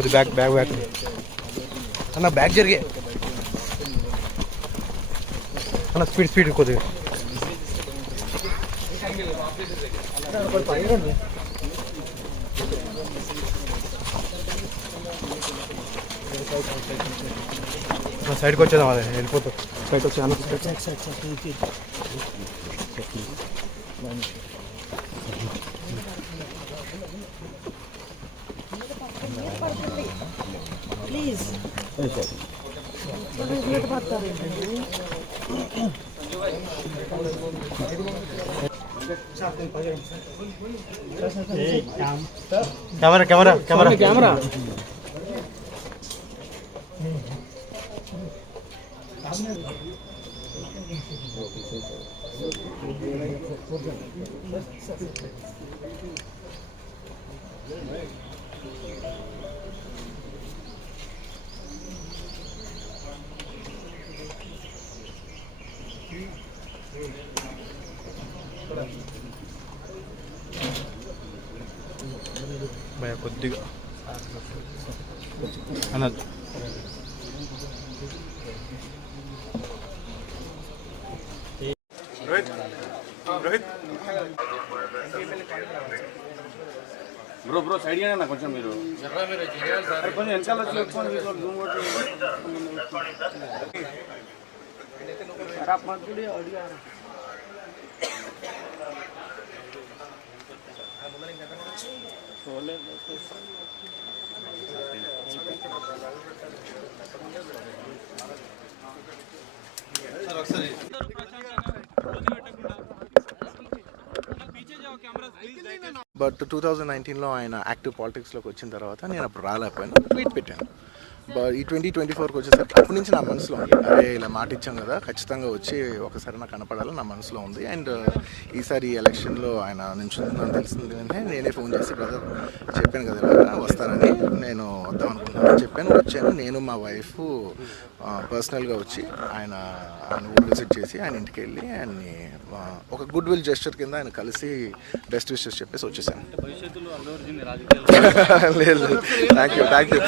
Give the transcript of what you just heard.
కొద్ది bag bag bag అన్న bag జరిగే అన్న స్పీడ్ స్పీడ్ కొద్దిగా సైడ్కి వచ్చేదాం అదే వెళ్ళిపోతాం సైడ్ వచ్చి please camera camera camera camera భయ కొద్దిగా అన్నది రోహిత్ రోహిత్ బ్రో సైడ్ గానే కొంచెం మీరు కొంచెం వెనకాల బట్ 2019లో ఆయన యాక్టివ్ పాలిటిక్స్లోకి వచ్చిన తర్వాత నేను అప్పుడు రాలేకపోయాను, ట్వీట్ పెట్టాను. బట్ ఈ 2024కి వచ్చేసరికి అప్పటి నుంచి నా మనసులో ఉంది, అరే ఇలా మాట ఇచ్చాం కదా, ఖచ్చితంగా వచ్చి ఒకసారి నాకు కనపడాలని నా మనసులో ఉంది. అండ్ ఈసారి ఈ ఎలక్షన్లో ఆయన నిల్చుంటుందని తెలిసింది అంటే నేనే ఫోన్ చేసి బ్రదర్ చెప్పాను కదా ఇలా వస్తానని, నేను వద్దాం అనుకుంటున్నాను చెప్పాను. వచ్చాను నేను మా వైఫ్ పర్సనల్గా వచ్చి ఆయన ఊరు విజిట్ చేసి ఆయన ఇంటికి వెళ్ళి ఆయన్ని ఒక గుడ్ విల్ జెస్చర్ కింద ఆయన కలిసి బెస్ట్ విషెస్ చెప్పేసి వచ్చేసాను. లేదు థ్యాంక్ యూ